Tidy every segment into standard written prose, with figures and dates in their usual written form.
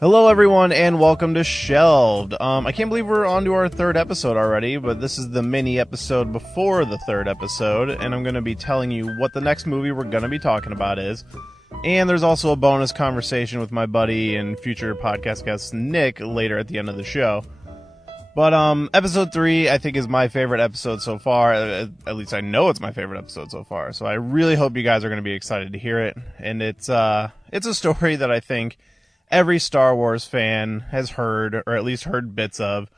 Hello, everyone, and welcome to Shelved. I can't believe we're on to our third episode already, but this is the mini episode before the third episode, and I'm going to be telling you what the next movie we're going to be talking about is. And there's also a bonus conversation with my buddy and future podcast guest Nick later at the end of the show. But episode 3, I think, is my favorite episode so far. At least I know it's my favorite episode so far. So I really hope you guys are going to be excited to hear it. And it's a story that I think every Star Wars fan has heard, or at least heard bits of.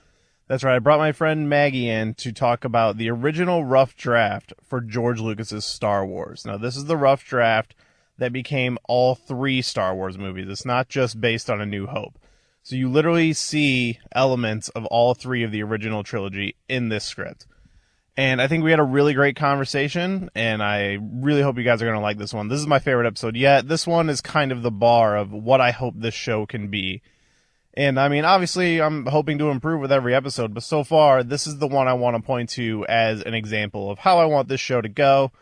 That's right, I brought my friend Maggie in to talk about the original rough draft for George Lucas's Star Wars. Now, this is the rough draft that became all 3 Star Wars movies. It's not just based on A New Hope. So you literally see elements of all 3 of the original trilogy in this script. And I think we had a really great conversation, and I really hope you guys are going to like this one. This is my favorite episode yet. This one is kind of the bar of what I hope this show can be. And, I mean, obviously, I'm hoping to improve with every episode, but so far, this is the one I want to point to as an example of how I want this show to go.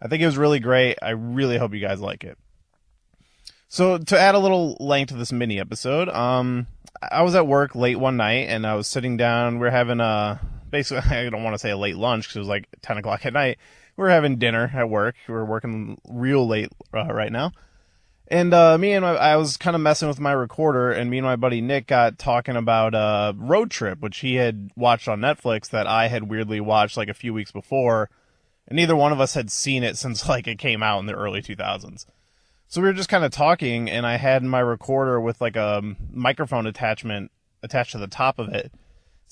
I think it was really great. I really hope you guys like it. So, to add a little length to this mini episode, I was at work late one night, and I was sitting down. We were having basically, I don't want to say a late lunch because it was like 10 o'clock at night. We were having dinner at work. We were working real late right now. And I was kind of messing with my recorder, and me and my buddy Nick got talking about Road Trip, which he had watched on Netflix that I had weirdly watched like a few weeks before. And neither one of us had seen it since like it came out in the early 2000s. So we were just kind of talking, and I had my recorder with like a microphone attachment attached to the top of it.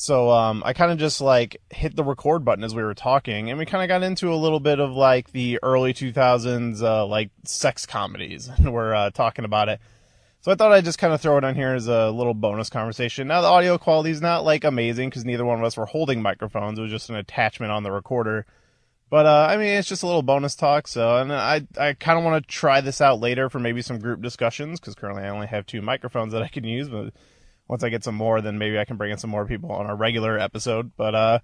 So I kind of just like hit the record button as we were talking, and we kind of got into a little bit of like the early 2000s like sex comedies, and we're talking about it. So I thought I'd just kind of throw it on here as a little bonus conversation. Now the audio quality is not like amazing because neither one of us were holding microphones. It was just an attachment on the recorder. But, I mean, it's just a little bonus talk, so, and I kind of want to try this out later for maybe some group discussions, because currently I only have 2 microphones that I can use, but once I get some more, then maybe I can bring in some more people on a regular episode. But, I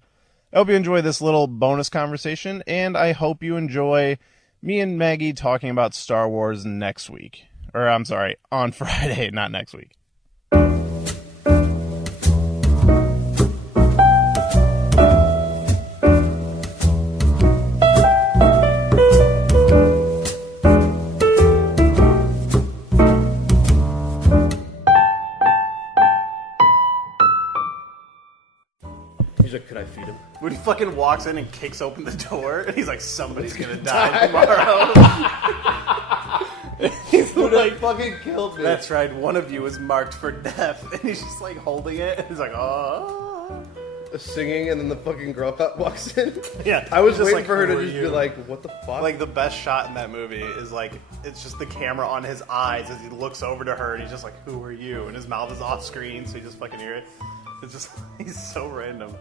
hope you enjoy this little bonus conversation, and I hope you enjoy me and Maggie talking about Star Wars next week. Or, I'm sorry, on Friday, not next week. He's like, could I feed him? When he fucking walks in and kicks open the door, and he's like, somebody's gonna die tomorrow. He's like, fucking killed me. that's right, one of you is marked for death. And he's just like holding it, and he's like, oh. Singing, and then the fucking girl cop walks in. Yeah. I was just waiting like, for her who to are just you? be like, what the fuck? Like, the best shot in that movie is like, it's just the camera on his eyes as he looks over to her, and he's just like, who are you? And his mouth is off screen, so you just fucking hear it. It's just, he's so random.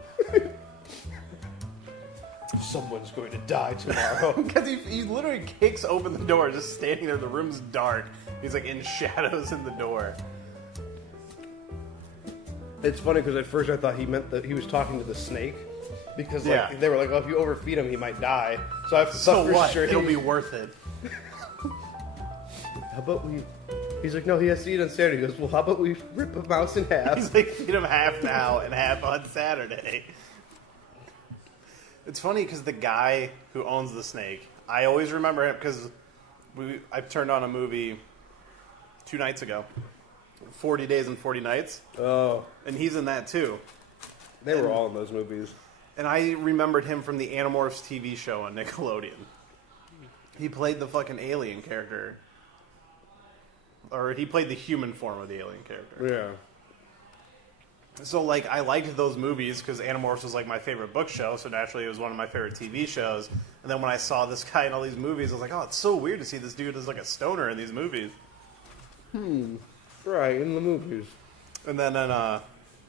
Someone's going to die tomorrow. Because he literally kicks open the door, just standing there. The room's dark. He's like in shadows in the door. It's funny because at first I thought he meant that he was talking to the snake. Because like they were like, oh, if you overfeed him, he might die. So I thought for sure It'll be worth it. How about we... He's like, no, he has to eat on Saturday. He goes, well, how about we rip a mouse in half? He's like, feed him half now and half on Saturday. It's funny because the guy who owns the snake, I always remember him because I turned on a movie 2 nights ago, 40 Days and 40 Nights. Oh. And he's in that too. They were all in those movies. And I remembered him from the Animorphs TV show on Nickelodeon. He played the fucking alien character. Or he played the human form of the alien character. Yeah. So, like, I liked those movies because Animorphs was, like, my favorite book show, so naturally it was one of my favorite TV shows. And then when I saw this guy in all these movies, I was like, oh, it's so weird to see this dude as, like, a stoner in these movies. Right, in the movies. And then in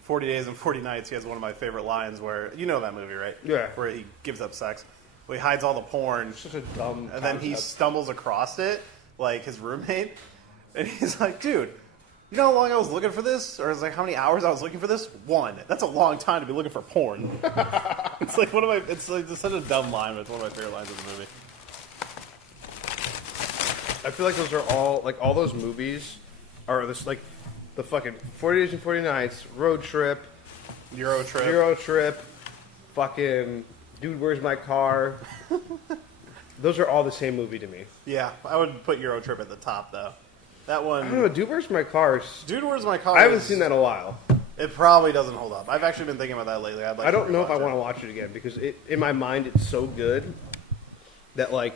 40 Days and 40 Nights, he has one of my favorite lines where, you know that movie, right? Yeah. Where he gives up sex. Well, he hides all the porn. It's such a dumb And then he stumbles across it, like his roommate. And he's like, dude, you know how long I was looking for this? Or it's like how many hours I was looking for this? 1. That's a long time to be looking for porn. It's like it's like such a dumb line, but it's one of my favorite lines of the movie. I feel like those are all, like, all those movies are this, like, the fucking 40 Days and 40 Nights, Road Trip, Euro Trip, fucking Dude, Where's My Car? Those are all the same movie to me. Yeah, I would put Euro Trip at the top, though. That one... I don't know, Dude, Where's My Car? Dude, Where's My Car? I haven't seen that in a while. It probably doesn't hold up. I've actually been thinking about that lately. I don't know if I want to watch it again, because in my mind it's so good that, like,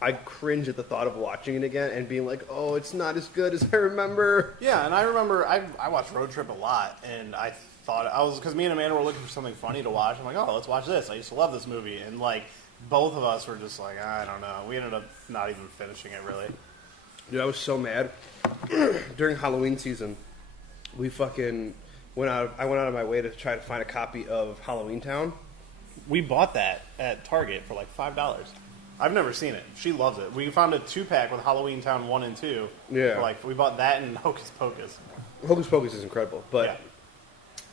I cringe at the thought of watching it again and being like, oh, it's not as good as I remember. Yeah, and I remember I watched Road Trip a lot, and I thought because me and Amanda were looking for something funny to watch. I'm like, oh, let's watch this. I used to love this movie, and like both of us were just like, I don't know. We ended up not even finishing it really. Dude, I was so mad during Halloween season. We fucking I went out of my way to try to find a copy of Halloween Town. We bought that at Target for like $5. I've never seen it. She loves it. We found a 2-pack with Halloween Town 1 and 2. Yeah. We bought that and Hocus Pocus. Hocus Pocus is incredible, but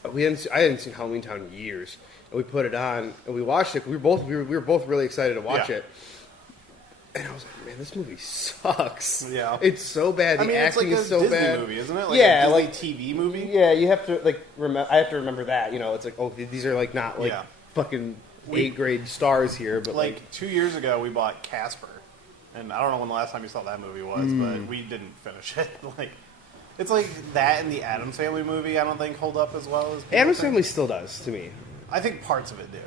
I hadn't seen Halloween Town in years. And we put it on and we watched it. We were both really excited to watch it. And I was like, man, this movie sucks. Yeah. It's so bad. The acting is so Disney bad. Movie, isn't it? Like a Disney TV movie? Yeah, you have to I have to remember that. You know, it's like, oh, these are like not like fucking A-grade stars here, but like 2 years ago we bought Casper. And I don't know when the last time you saw that movie was, but we didn't finish it. It's like that and the Addams Family movie I don't think hold up as well as Addams Family still does to me. I think parts of it do.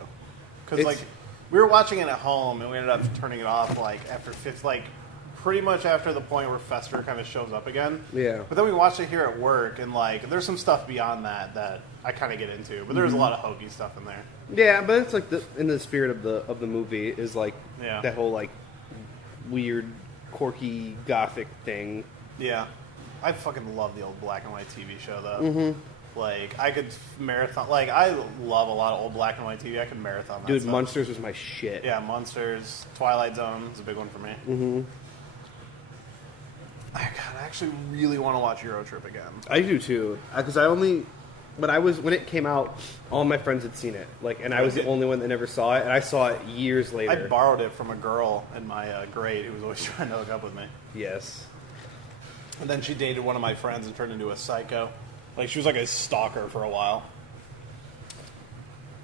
Because we were watching it at home and we ended up turning it off pretty much after the point where Fester kind of shows up again. Yeah. But then we watched it here at work and there's some stuff beyond that I kind of get into. But there's a lot of hokey stuff in there. Yeah, but it's like in the spirit of the movie is like that whole like weird, quirky, gothic thing. Yeah. I fucking love the old black and white TV show, though. Mm-hmm. I could marathon... I love a lot of old black and white TV. I could marathon that Dude, stuff. Munsters was my shit. Yeah, Munsters. Twilight Zone is a big one for me. Mm-hmm. I actually really want to watch Euro Trip again. I do, too. Because when it came out, all my friends had seen it. And I was the only one that never saw it, and I saw it years later. I borrowed it from a girl in my grade who was always trying to hook up with me. Yes. And then she dated one of my friends and turned into a psycho. She was like a stalker for a while.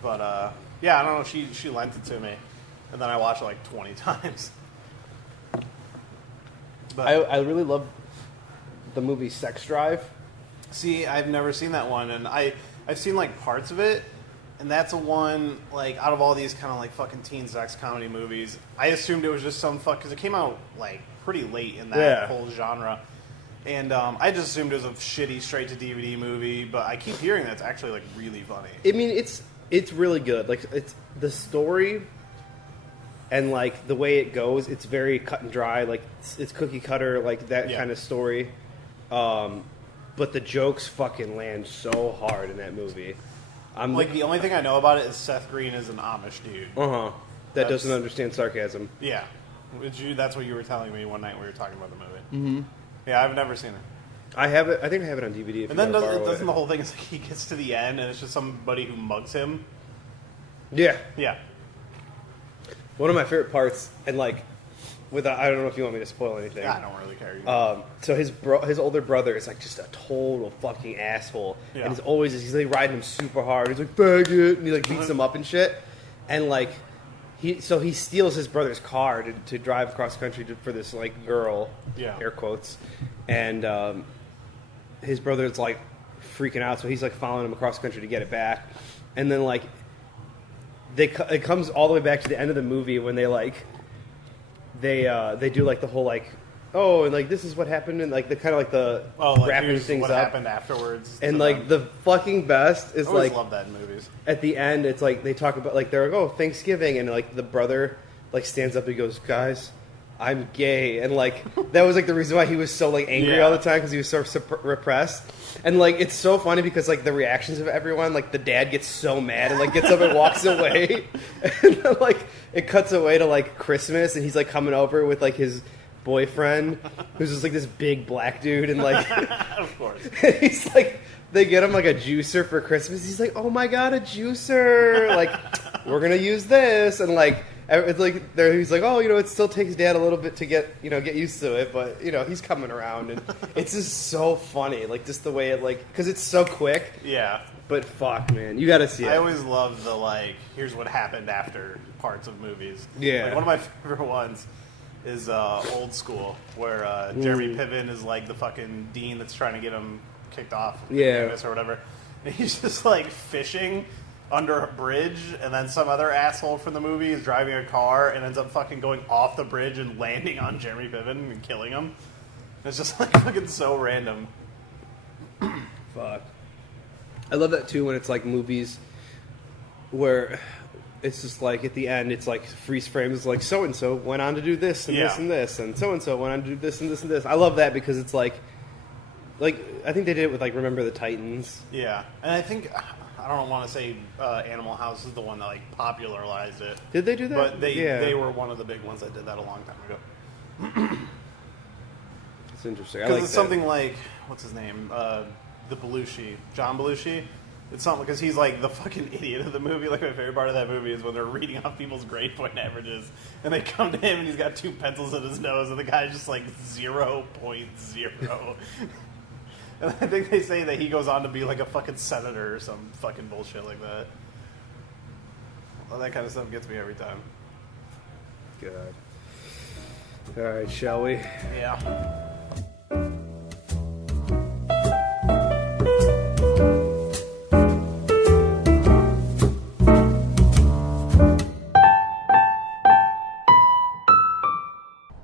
But, I don't know. She lent it to me. And then I watched it 20 times. But I really love the movie Sex Drive. See, I've never seen that one. And I've seen, parts of it. And that's a one, out of all these kind of, fucking teen sex comedy movies, I assumed it was just some because it came out, pretty late in that whole genre. And I just assumed it was a shitty straight-to-DVD movie, but I keep hearing that it's actually, really funny. I mean, it's really good. It's the story and, the way it goes, it's very cut and dry. It's cookie-cutter, that kind of story. But the jokes fucking land so hard in that movie. The only thing I know about it is Seth Green is an Amish dude. Uh-huh. That doesn't understand sarcasm. Yeah. That's what you were telling me one night we were talking about the movie. Mm-hmm. Yeah, I've never seen it. I have it. I think I have it on DVD. And then doesn't the whole thing is he gets to the end and it's just somebody who mugs him? Yeah. Yeah. One of my favorite parts, and I don't know if you want me to spoil anything. Yeah, I don't really care. So his older brother is just a total fucking asshole, and he's riding him super hard. He's like faggot, and he beats him up and shit, and he steals his brother's car to drive across country for this girl, air quotes, and his brother's freaking out, so he's following him across country to get it back, and then it comes all the way back to the end of the movie when they do the whole oh, and this is what happened, and the kind of the wrapping things what up. What happened afterwards? And the fucking best is I always love that in movies. At the end, it's they talk about they're oh, Thanksgiving, and the brother stands up and goes, guys, I'm gay, and that was the reason why he was so angry all the time, because he was so repressed. And it's so funny because the reactions of everyone, the dad gets so mad and gets up and walks away, and then, it cuts away to Christmas, and he's coming over with his boyfriend, who's just this big black dude, and of course, and he's they get him a juicer for Christmas. He's oh my god, a juicer! We're gonna use this, and It's like he's like, oh, it still takes Dad a little bit to get used to it, but he's coming around, and it's just so funny, like just the way it because it's so quick. Yeah. But fuck, man, you got to see it. I always love the here's what happened after parts of movies. Yeah. Like, one of my favorite ones is Old School, where Jeremy Piven is like the fucking dean that's trying to get him kicked off campus or whatever. And he's just fishing under a bridge, and then some other asshole from the movie is driving a car and ends up fucking going off the bridge and landing on Jeremy Piven and killing him. It's just fucking so random. Fuck. I love that too when it's movies where it's just at the end it's freeze frames. It's so and so went on to do this and this and this, and so went on to do this and this and this. I love that because it's I think they did it with Remember the Titans. Yeah, and I think I don't want to say Animal House is the one that popularized it. Did they do that? But they were one of the big ones that did that a long time ago. It's interesting. Because it's something what's his name? The Belushi, John Belushi. It's something because he's the fucking idiot of the movie. My favorite part of that movie is when they're reading off people's grade point averages, and they come to him and he's got 2 pencils in his nose, and the guy's just 0.0. And I think they say that he goes on to be a fucking senator or some fucking bullshit like that. Well, that kind of stuff gets me every time. God. All right, shall we? Yeah.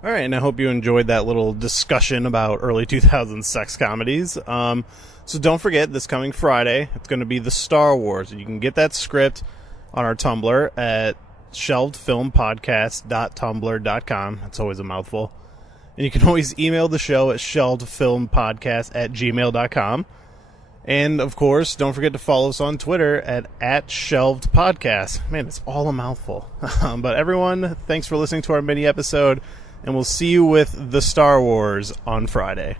All right, and I hope you enjoyed that little discussion about early 2000s sex comedies. So don't forget, this coming Friday, it's going to be the Star Wars. And you can get that script on our Tumblr at shelvedfilmpodcast.tumblr.com. That's always a mouthful. And you can always email the show at shelvedfilmpodcast@gmail.com. And, of course, don't forget to follow us on Twitter at @shelvedpodcast. Man, it's all a mouthful. But everyone, thanks for listening to our mini episode. And we'll see you with the Star Wars on Friday.